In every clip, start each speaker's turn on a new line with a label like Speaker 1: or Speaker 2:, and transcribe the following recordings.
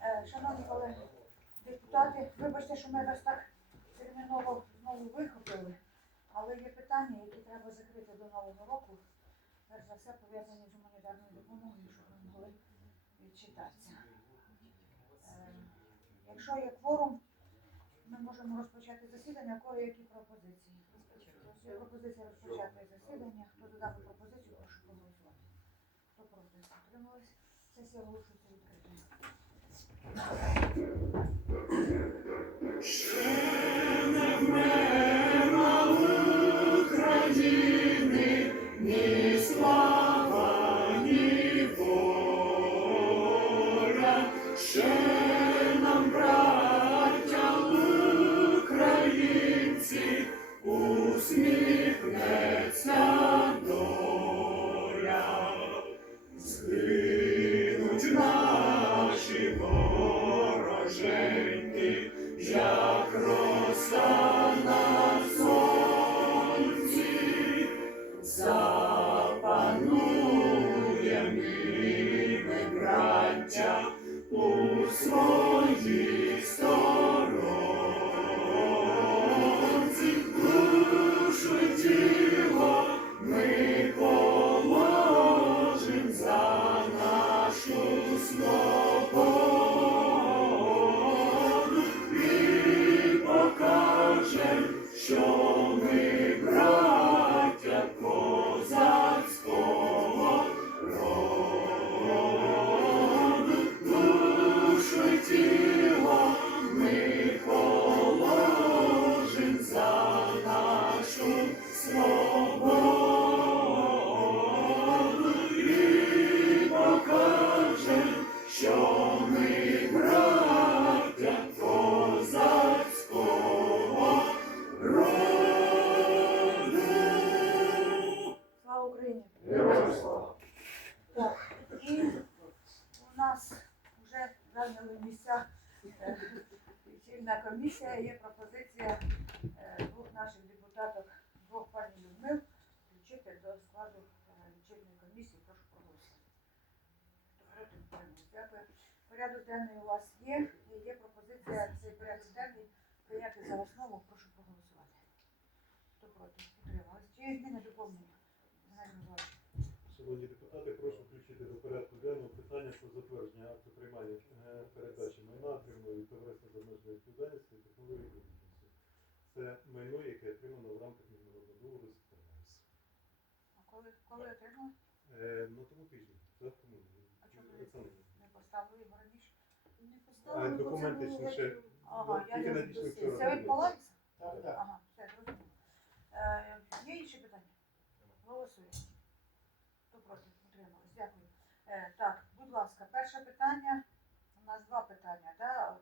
Speaker 1: Е, Шановні колеги, депутати, вибачте, що ми вас так терміново знову вихопили, але є питання, які треба закрити до Нового року. Перш за все пов'язані з гуманітарною допомогою, щоб ми могли відчитатися. Е, Якщо є кворум, ми можемо розпочати засідання. Кого які пропозиції? Пропозиція розпочати засідання. Хто дану пропозицію, прошу. Проти? Сесія оголошується відкритою. Зайняли місця лічильна комісія. Є пропозиція е, двох наших депутатів, двох пані Людмил, включити до складу е, лічильної комісії. Прошу проголосувати. Дякую. Порядок денний у вас є. Є пропозиція цей порядок денний прийняти за основу. Прошу проголосувати. Хто проти? Утрималась. Чи є зміни доповнення?
Speaker 2: Шановні депутати, прошу включити до порядку денного питання про затвердження акту приймання е, передачі майна отриманої від товариства з обмеженою відповідальністю і технології виробництва. Це майно, яке отримано в рамках міжнародного договору з Фернайс.
Speaker 1: А коли, коли отримали?
Speaker 2: Е, на тому тижні, це тому
Speaker 1: А чому ви
Speaker 2: це не-
Speaker 1: не поставили його раніше?
Speaker 3: Не
Speaker 2: А
Speaker 3: поставили, бо
Speaker 2: документи
Speaker 3: це
Speaker 2: ще
Speaker 3: було
Speaker 2: ще
Speaker 3: геть-
Speaker 1: Ага, я
Speaker 2: тільки надійшли вчора.
Speaker 1: Це відбувається?
Speaker 3: Так, так.
Speaker 1: Ага, все, зрозуміло. Е, є інші питання? Голосуємо. Хто проти? Утримались. Дякую. Е, так, будь ласка, перше питання. У нас два питання, да, е,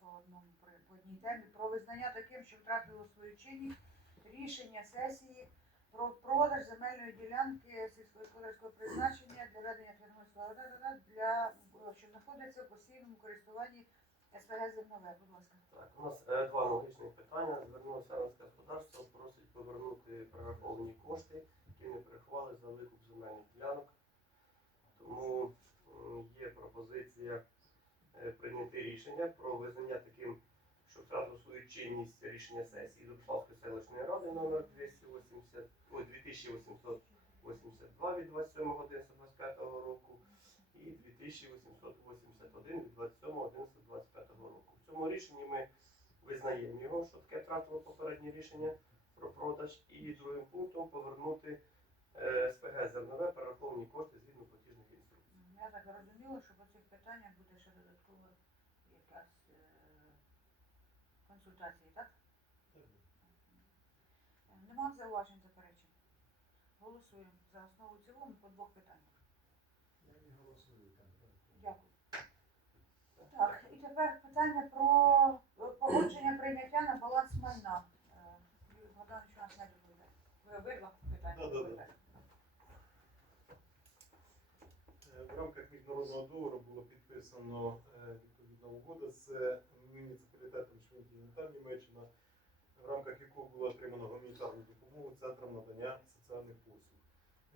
Speaker 1: по одному одній темі. Про визнання таким, що втратило свою чинність рішення сесії про продаж земельної ділянки сільськогосподарського призначення для ведення фермерського для що знаходиться в постійному користуванні СВГ Зернове. Будь ласка.
Speaker 4: Так, у нас е, два аналогічних питання. Звернулося селянське господарство, просить повернути перераховані кошти, які вони перерахували за викуп земельних ділянок. Тому є пропозиція е, прийняти рішення про визнання таким, що втратив свою чинність рішення сесії Дубшавської селищної ради номер 280, ой, 2882 від 27.11.25 року і 2881 від 27.11.25 року. В цьому рішенні ми визнаємо його, що таке втратило попереднє рішення про продаж, і другим пунктом повернути е, СПГ зернове перераховані кошти згідно платіжних інструкцій.
Speaker 1: Я так розуміла, що по цих питаннях буде ще додаткова якась е, консультація, так?
Speaker 2: Так.
Speaker 1: Е, Нема зауважень заперечень. Голосуємо за основу і цілому по двох питаннях.
Speaker 2: Я не голосую там.
Speaker 1: Дякую. Так, і тепер питання про е, погодження прийняття на баланс майна. Е, Юрій Богданович у нас не доповідає. Ви обидва питання
Speaker 2: Да-да-да. Е, В рамках міжнародного договору було підписано е, відповідна угода з муніципалітетом Швидії та Німеччина, в рамках якого було отримано гуманітарну допомогу центром надання соціальних послуг.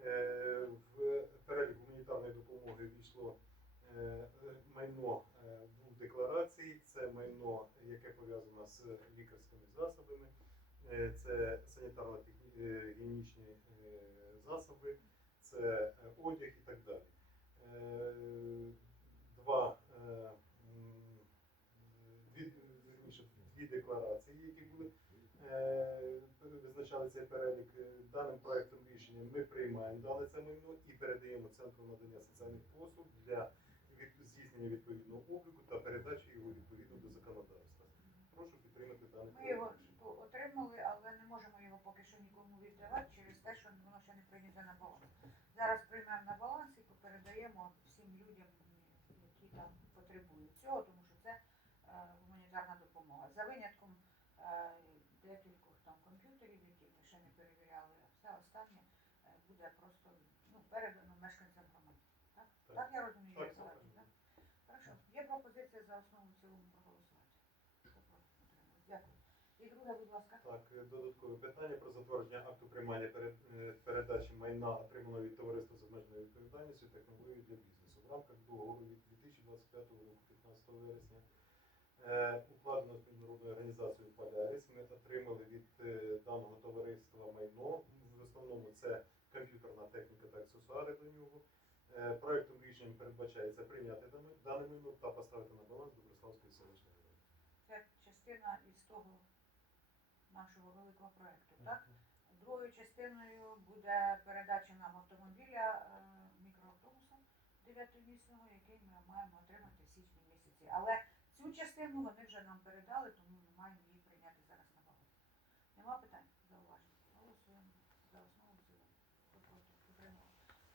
Speaker 2: Е, в перелік гуманітарної допомоги війшло е, майно е, двох декларацій. це майно, яке пов'язано з лікарськими засобами, це санітарно гігієнічні засоби, це одяг і так далі. Два декларації, які були е, визначали цей перелік Е, даним проектом рішення. Ми приймаємо дане це майно і передаємо центру надання соціальних послуг для здійснення відповідного обліку та передачі його відповідно до законодавства. Прошу підтримати дане
Speaker 1: Ми його отримали, але не можемо його поки що нікому віддавати через те, що воно ще не прийнято на баланс. Зараз приймемо на баланс і передаємо всім людям, які там потребують цього, тому гуманітарна допомога. За винятком е, декількох там комп'ютерів, які ми ще не перевіряли, а все останнє е, буде просто ну, передано мешканцям громади. Так?
Speaker 2: Так.
Speaker 1: Так, я розумію,
Speaker 2: Так,
Speaker 1: правильно,
Speaker 2: правильно.
Speaker 1: так? Хорошо. Є пропозиція за основу в цілому проголосувати. Дякую. І друге, будь ласка.
Speaker 2: Так, е, додаткове питання про затвердження акту приймання передачі майна, отриманого від товариства з обмеженою відповідальністю технології для бізнесу в рамках договору від 2025 року, 15 вересня. Е, укладено з міжнародною організацією Поляріс. Ми отримали від е, даного товариства майно. В основному це комп'ютерна техніка та аксесуари до нього. Е, проектом рішенням передбачається прийняти дане- майно та поставити на баланс Доброславської селищної ради.
Speaker 1: Це частина із того нашого великого проєкту, так? Другою частиною буде передача нам автомобіля мікроавтобуса дев'ятимісного, який ми маємо отримати в січні місяці. Але цю частину вони вже нам передали, тому ми маємо її прийняти зараз на баланс. Нема питань? Зауважень? Голосуємо за основу цілому. Хто.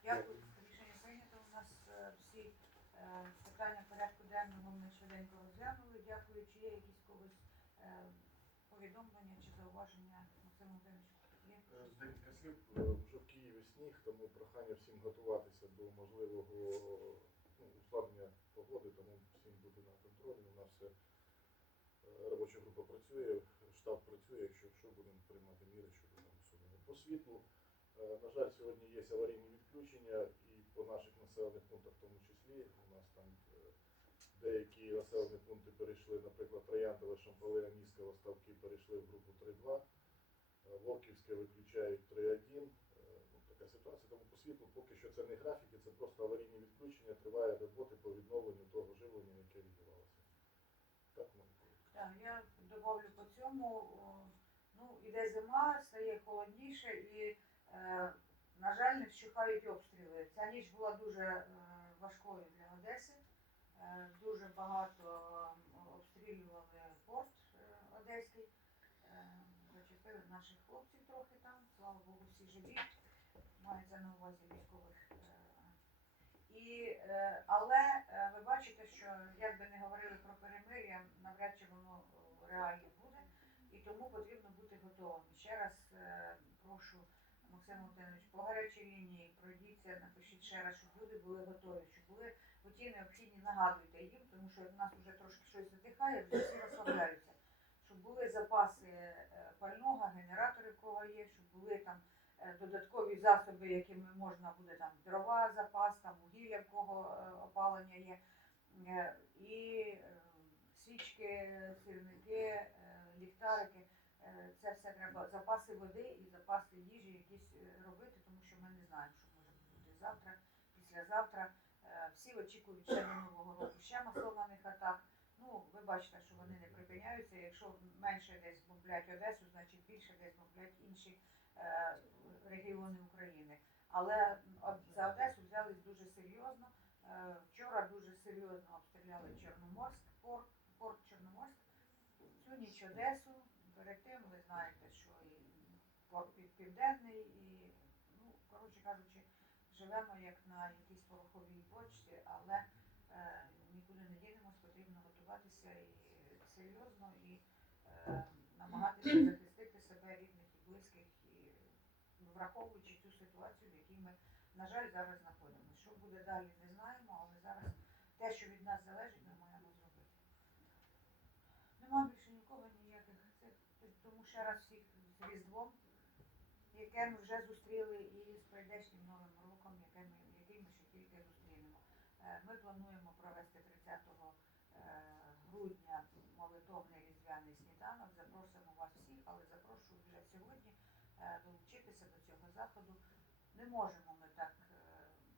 Speaker 1: Дякую. Рішення прийнято. У нас е, всі е, питання порядку денного ми швиденько розглянули. Дякую. Чи є якісь когось е, повідомлення чи зауваження Максим Володимирович? Є?
Speaker 3: Е, Декілька слів. Вже в Києві сніг, тому прохання всім готуватися до можливого ну, ускладнення погоди, тому всім бути на контролі. У нас все е, робоча група працює, штаб працює, якщо що, будемо приймати міри щодо там усунення. По світлу, е, на жаль, сьогодні є аварійні відключення і по наших населених пунктах в тому числі. У нас там е, деякі населені пункти перейшли, наприклад, Трояндове, Шампалина, Міскова, Ставки перейшли в групу 3.2. Е, Вовківське виключають 3.1. Е, Ну, така ситуація. Тому по світлу поки що це не графіки, це просто аварійні відключення, триває роботи по відновленню того живлення, яке відбувалося. Так
Speaker 1: я добавлю по цьому. Ну, іде зима, стає холодніше і, е, на жаль, не вщухають обстріли. Ця ніч була дуже е, важкою для Одеси. Е, дуже багато обстрілювали порт Одеський. Зачепили наших хлопців трохи там. Слава Богу, всі живі. Мається на увазі військових. і, але ви бачите, що як би не говорили про перемир'я, навряд чи воно реально буде, і тому потрібно бути готовим. Ще раз е, прошу Максим Володимирович, по гарячій лінії пройдіться, напишіть ще раз, щоб люди були готові, щоб були оті необхідні, нагадуйте їм, тому що в нас вже трошки щось затихає, вже всі розслабляються. Щоб були запаси е, пального, генератори, кого є, щоб були там е, додаткові засоби, якими можна буде там дрова, запас, там вугілля, в кого опалення є, і сірники, е, ліхтарики. Е, Це все треба запаси води і запаси їжі якісь е, робити, тому що ми не знаємо, що може бути завтра, післязавтра. Всі очікують ще до нового року ще масованих атак. Ну, ви бачите, що вони не припиняються. Якщо менше десь бомблять Одесу, значить більше десь бомблять інші регіони України. Але за Одесу взялись дуже серйозно. Вчора дуже серйозно обстріляли Чорноморськ, порт, порт Чорноморськ, цю ніч Одесу. Перед тим ви знаєте, що і південний, і ну, коротше кажучи, живемо як на якійсь пороховій бочці, але е, нікуди не дінемось, потрібно готуватися і серйозно і е, намагатися захистити себе, рідних і близьких, і враховуючи цю ситуацію, в якій ми, на жаль, зараз знаходимося. Що буде далі, не знаємо, але зараз те, що від нас залежить, ми маємо зробити. Нема більше нікого ніяких цих, тому ще раз всіх з Різдвом, яке ми вже зустріли, і з прийдешнім новим роком, яке ми, який ми ще тільки зустрінемо. Е, Ми плануємо провести 30 е, грудня молитву безкоштовний різдвяний сніданок. Запросимо вас всіх, але запрошую вже сьогодні е, долучитися до цього заходу. Не можемо ми так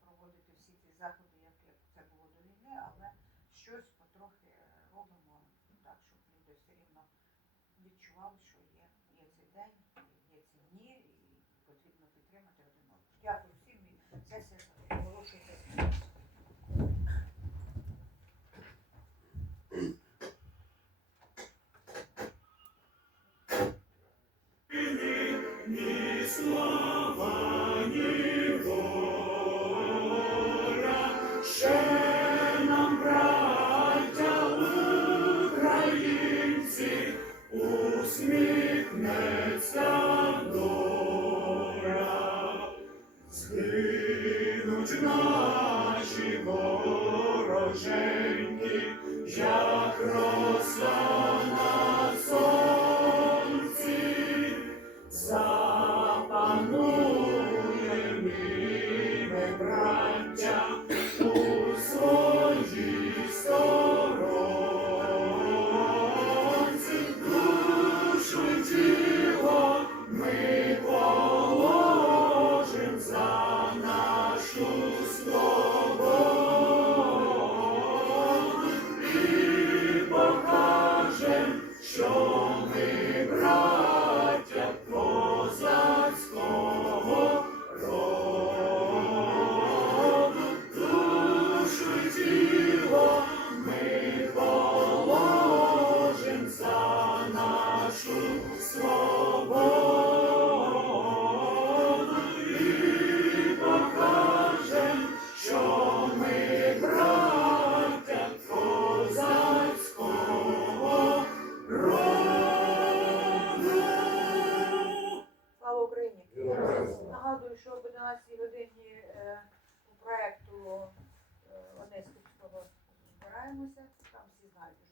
Speaker 1: проводити всі ці заходи, як, це було до війни, але щось потрохи робимо так, щоб люди все рівно відчували, що день, є ці дні, і потрібно підтримати один одного. Дякую всім і сесія
Speaker 5: наші вороженьки,